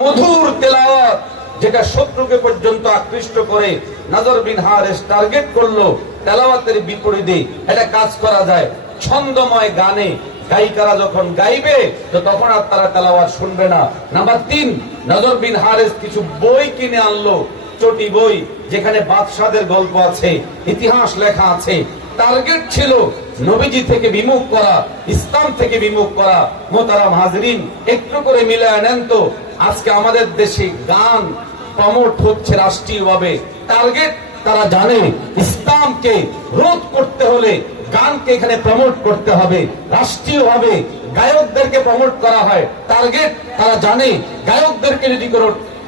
মধুর তেলাওয়াত যেটা শত্রুকে পর্যন্ত আকৃষ্ট করে নজর বিন হারেস টার্গেট করলো তেলাওয়াতের বিপরীতে এটা কাজ করা যায়। ছন্দময় গানে গায়িকারা যখন গাইবে তো তখন আর তারা তেলাওয়াত শুনবে না। নাম্বার 3, নজর বিন হারেস কিছু বই কিনে আনলো, চটি বই, যেখানে বাদশাদের গল্প আছে, ইতিহাস লেখা আছে। টার্গেট ছিল নবীজি থেকে বিমুখ করা, ইসলাম থেকে বিমুখ করা। মোহতারাম হাজরিন, একটু করে মিলায় নেন তো, আজকে আমাদের দেশে গান প্রমোট হচ্ছে রাষ্ট্রীয়ভাবে। টার্গেট তারা জানে ইসলামকে রোধ করতে হলে গানকে এখানে প্রমোট করতে হবে রাষ্ট্রীয়ভাবে। গায়কদেরকে প্রমোট করা হয়, টার্গেট তারা জানে গায়কদেরকে যদি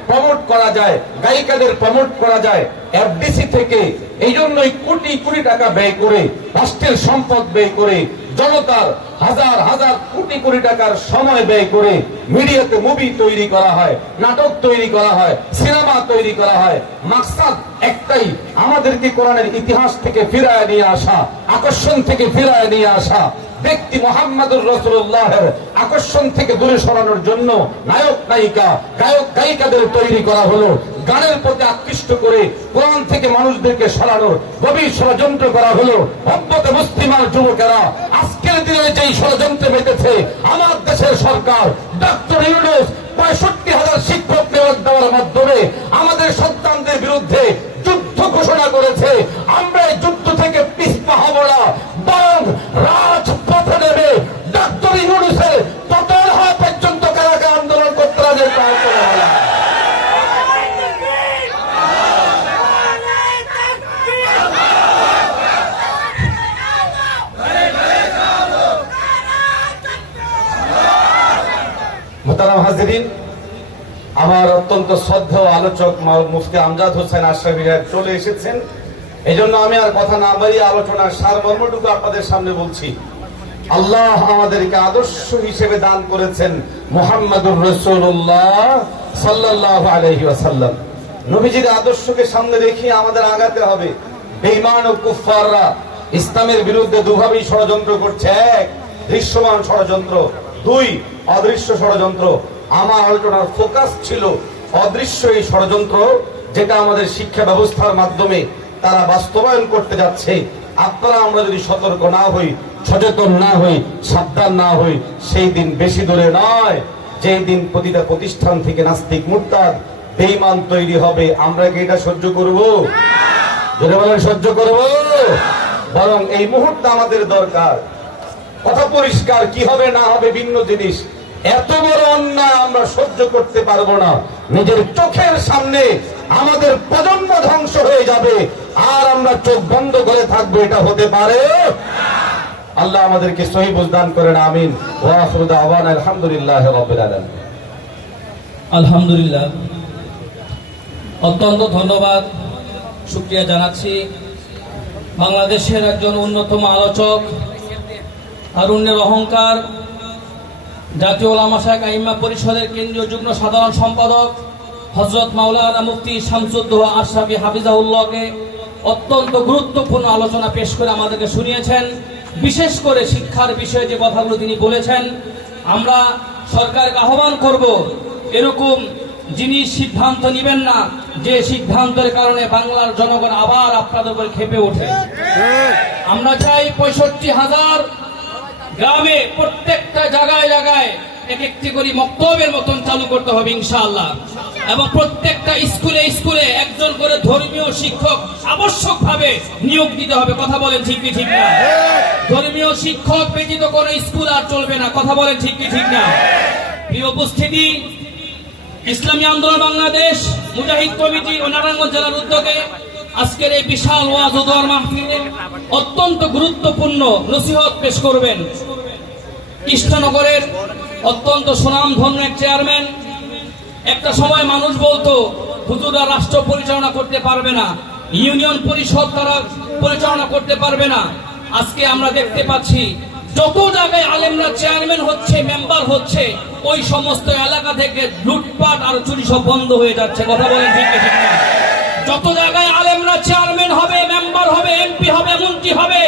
প্রমোট করা যায়, গায়িকাদের প্রমোট করা যায় এফডিসি থেকে। এই জন্যই কোটি কোটি টাকা ব্যয় করে, রাষ্ট্রের সম্পদ ব্যয় করে, জনতার হাজার হাজার কোটি কোটি টাকার সময় ব্যয় করে মিডিয়াতে মুভি তৈরি করা হয়, নাটক তৈরি করা হয়, সিনেমা তৈরি করা হয়। মাকসাদ একটাই, আমাদেরকে কোরআনের ইতিহাস থেকে ফিরায় নিয়ে আসা, আকর্ষণ থেকে ফিরায় নিয়ে আসা। ব্যক্তি মুহাম্মদুর রাসূলুল্লাহর আকর্ষণ থেকে দূরে সরানোর জন্য নায়ক নায়িকা, গায়ক গায়িকাদের তৈরি করা হলো। গানের প্রতি আকৃষ্ট করে কোরআন থেকে মানুষদেরকে সরানোর গভীর ষড়যন্ত্র করা হলো। উম্মতে মুসলিমার যুবকেরা আজকের দিনে যেই ষড়যন্ত্রে মেতেছে, আমার দেশের সরকার ডক্টর ইউনূস ৬৫,০০০ শিক্ষক নিয়োগ দেওয়ার মাধ্যমে আমাদের সন্তানদের বিরুদ্ধে যুদ্ধ ঘোষণা করেছে। আমরা এই যুদ্ধ থেকে পিছপা হব না, বরং রাজপথে নেমে ডক্টর ইউনূসের পতন হওয়া পর্যন্ত কারাকে আন্দোলন করতে হবে। মোহতারাম হাজিরিন, আমার অত্যন্ত শ্রদ্ধেয় আলোচক মুফতি আমজাদ হোসেন আশরাফী সাহেব চলে এসেছেন। এই জন্য আমি আর কথা না বাড়িয়ে আলোচনার সারমর্মটুকু আপনাদের সামনে বলছি। আল্লাহ আমাদেরকে আদর্শ হিসেবে দান করেছেন মুহাম্মদুর রাসূলুল্লাহ সাল্লাল্লাহু আলাইহি ওয়াসাল্লাম। নবীজির আদর্শকে সামনে রেখে আমাদের আগাতে হবে। বেঈমান ও কুফফাররা ইসলামের বিরুদ্ধে দুভাবেই ষড়যন্ত্র করছে। 1, দৃশ্যমান ষড়যন্ত্র, 2, অদৃশ্য ষড়যন্ত্র। আমার আলোচনার ফোকাস ছিল অদৃশ্য এই ষড়যন্ত্র, যেটা আমাদের শিক্ষা ব্যবস্থার মাধ্যমে তারা বাস্তবায়ন করতে যাচ্ছে। আপনারা আমরা যদি সতর্ক না হই, সচেতন না হই, সাবধান না হই, সেই দিন বেশি দূরে নয় যেই দিন প্রতিটা প্রতিষ্ঠান থেকে নাস্তিক মুরতাদ বেঈমান তৈরি হবে। আমরা কি এটা সহ্য করব? যদি বলেন সহ্য করব, বরং এই মুহূর্তে আমাদের দরকার। কথা পরিষ্কার, কি হবে না হবে ভিন্ন জিনিস। এত বড় অন্যায় আমরা সহ্য করতে পারবো না। নিজের চোখের সামনে আমাদের প্রজন্ম ধ্বংস হয়ে যাবে, আর আমরা চোখ বন্ধ করে থাকবো, এটা হতে পারে? আল্লাহ আমাদেরকে সহি বুঝদান করেন, আমিন। ওয়া আখিরু দাওয়ানা আলহামদুলিল্লাহি রাব্বিল আলামিন। আলহামদুলিল্লাহ, অত্যন্ত ধন্যবাদ, শুকরিয়া জানাচ্ছি বাংলাদেশের একজন অন্যতম আলোচক, তারুণ্যের অহংকার, জাতীয় উলামা শায়খ আইম্মা পরিষদের কেন্দ্রীয় যুগ্ম সাধারণ সম্পাদক হযরত মাওলানা মুফতি শামসুদ্দোহা আশরাফী হাফিজাহুল্লাহকে অত্যন্ত গুরুত্বপূর্ণ আলোচনা পেশ করে আমাদেরকে শুনিয়েছেন। বিশেষ করে শিক্ষার বিষয়ে যে কথাগুলো তিনি বলেছেন, আমরা সরকারকে আহ্বান করব এরকম জিনিস সিদ্ধান্ত নেবেন না যে সিদ্ধান্তের কারণে বাংলার জনগণ আবার আপনাদের উপর ক্ষেপে ওঠে। আমরা চাই 65,000 গ্রামে প্রত্যেকটা জায়গায় জায়গায় একটি করে মক্তবের মতন চালু করতে হবে ইনশাআল্লাহ, এবং প্রত্যেকটা স্কুলে স্কুলে একজন করে ধর্মীয় শিক্ষক আবশ্যকভাবে নিয়োগ দিতে হবে। কথা বলেন ঠিক কি ঠিক না? ধর্মীয় শিক্ষক ব্যতীত কোনো স্কুল আর চলবে না। কথা বলেন ঠিক কি ঠিক না? প্রিয় উপস্থিতি, ইসলামী আন্দোলন বাংলাদেশ মুজাহিদ কমিটি ও নারায়ণগঞ্জ জেলার উদ্যোগে আজকের এই বিশাল ওয়াজ ও দোয়ার মাহফিলে অত্যন্ত গুরুত্বপূর্ণ নসিহত পেশ করবেন কৃষ্ণনগরের অত্যন্ত সুনামধন্য এক চেয়ারম্যান। একটা সময় মানুষ বলতো হুজুররা রাষ্ট্র পরিচালনা করতে পারবে না, ইউনিয়ন পরিষদ তারা পরিচালনা করতে পারবে না। আজকে আমরা দেখতে পাচ্ছি যত জায়গায় আলেমরা চেয়ারম্যান হচ্ছে, মেম্বার হচ্ছে, ওই সমস্ত এলাকা থেকে লুটপাট আর চুরি সব বন্ধ হয়ে যাচ্ছে। কথা বলেন ঠিক না? যত জায়গায় আলেমরা চেয়ারম্যান হবে, মেম্বার হবে, এমপি হবে, মন্ত্রী হবে,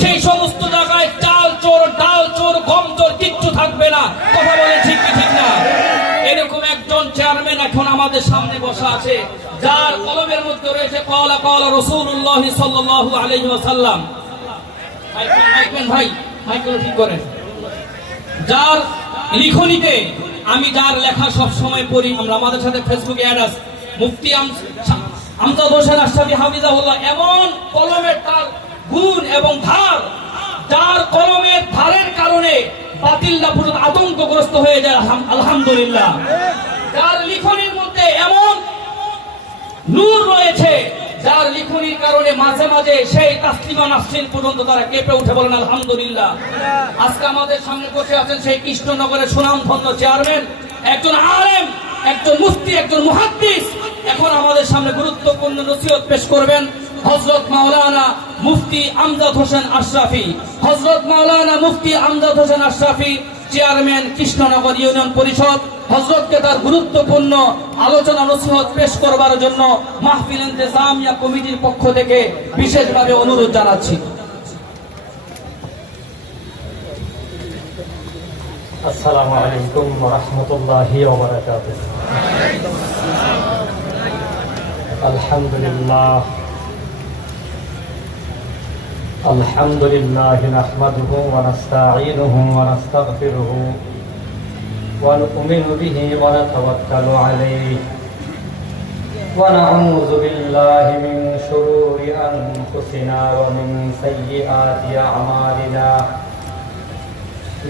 সেই সমস্ত জায়গায় চাল চোর, ডাল চোর, গম চোর কিচ্ছু থাকবে না। কথা বলেন ঠিক কি ঠিক না? এরকম একজন চেয়ারম্যান চেয়ারম্যান এখন আমাদের সামনে বসা আছে, যার কলমের মধ্যে রয়েছে ক্বালা ক্বালা রাসূলুল্লাহ সাল্লাল্লাহু আলাইহি ওয়াসাল্লাম। ভাই মাইক্রো ঠিক করেন। যার লিখনিতে আমি যার লেখা সব সময় পড়ি, আমরা আমাদের সাথে ফেসবুকে অ্যাড আছে, মুফতি আমজাদ হোসেন আশরাফী হাফিজাহুল্লাহ। এমন কলমের তার গুণ এবং ধার, যার কলমের ধারের কারণে বাতিলরা পুরো আতঙ্কগ্রস্ত হয়ে যায়। আলহামদুলিল্লাহ। যার লিখনির মধ্যে এমন নূর রয়েছে, যার লিখনির কারণে মাঝে মাঝে সেই তাসলিমা নাসরিন পর্যন্ত তারা কেঁপে উঠে বলেন আলহামদুলিল্লাহ। আজকে আমাদের সামনে বসে আছেন সেই কৃষ্ণনগরের সুনামধন্য চেয়ারম্যান, একজন আলেম, একজন মুফতি, একজন মুহাদ্দিস। এখন আমাদের সামনে গুরুত্বপূর্ণ নসিহত পেশ করবেন হযরত মাওলানা মুফতি আমজাদ হোসেন আশরাফী। হযরত মাওলানা মুফতি আমজাদ হোসেন আশরাফী, চেয়ারম্যান কৃষ্ণনগর ইউনিয়ন পরিষদ। হযরতকে তার গুরুত্বপূর্ণ আলোচনা নসিহত পেশ করবার জন্য মাহফিল ইন্তেজামিয়া কমিটির পক্ষ থেকে বিশেষভাবে অনুরোধ জানাচ্ছি। আসসালামু আলাইকুম ওয়া রাহমাতুল্লাহি ওয়া বারাকাতুহু। আলহামদুলিল্লাহ নাহমাদুহু ওয়া নাস্তাঈনুহু ওয়া নাস্তাগফিরুহু ওয়া নু'মিনু বিহি ওয়া নাতাওয়াক্কালু আলাইহি ওয়া নাউযু বিল্লাহি মিন শুরুরি আনফুসিনা ওয়া মিন সাইয়্যাতি আ'মালিনা।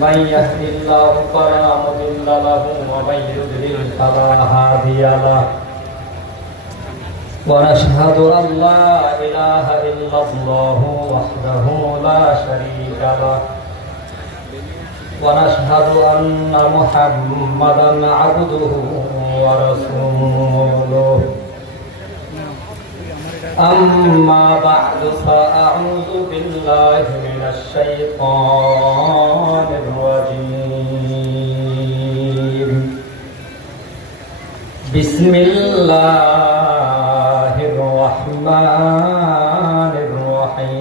من يهد الله فلا مضل له ومن يضلل فلا هادي له ونشهد أن لا إله إلا الله وحده لا شريك له ونشهد أن محمدا عبده ورسوله أما بعد فأعوذ بالله من الشيطان الرجيم. بسم الله الرحمن الرحيم.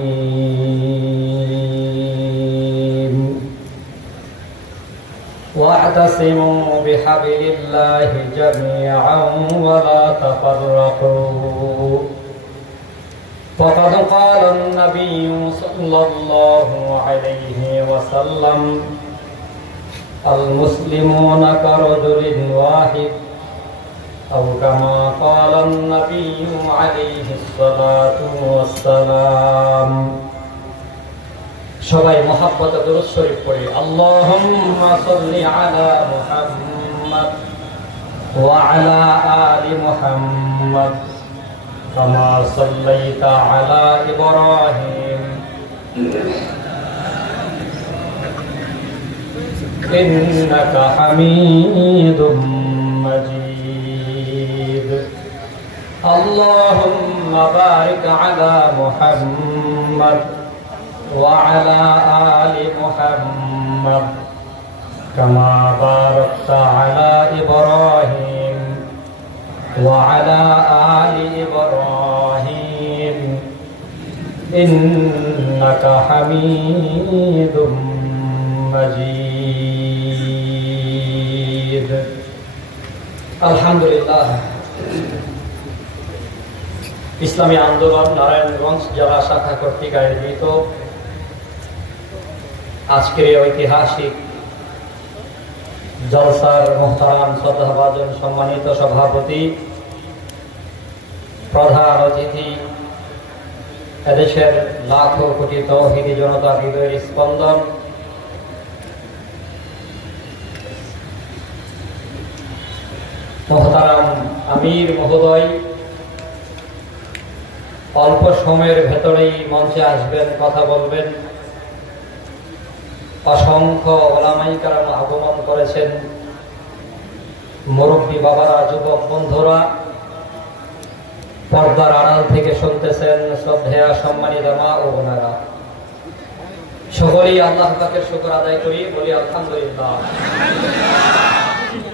واعتصموا بحبل الله جميعا ولا تفرقوا. وقد قال النبي صلى الله عليه وسلم المسلمون كرجل واحد أو كما قال النبي عليه الصلاة والسلام. সবাই মহব্বতে দুরূদ শরীফ পড়ি। আল্লাহুম্মা সাল্লি আলা মুহাম্মাদ ওয়া আলা আলি মুহাম্মাদ كما صليت على إبراهيم إنك حميد مجيد. اللهم بارك على محمد وعلى آل محمد كما باركت على إبراهيم وعلى آل إبراهيم إنك حميد مجيد. الحمد لله. ইসলামী আন্দোলন নারায়ণগঞ্জ জেলা শাখা কর্তৃক আয়োজিত আজকের এই ঐতিহাসিক জলসার মোহতারাম শ্রদ্ধাভাজন সম্মানিত সভাপতি, প্রধান অতিথি, এদেশের লাখো কোটি তৌহিদি জনতা হৃদয়ের স্পন্দন, মোহতারাম আমির মহোদয়, অল্প সময়ের ভেতরেই মঞ্চে আসবেন, কথা বলবেন। অসংখ্য ওলামায়ে কেরাম আগমন করেছেন, মুরব্বী বাবারা, যুবক বন্ধুরা, পর্দার আড়াল থেকে শুনতেছেন, শ্রদ্ধেয়া সম্মানিত মা ও বোনেরা, সকলেই আল্লাহ পাকের শুকর আদায় করি, বলি আলহামদুলিল্লাহ।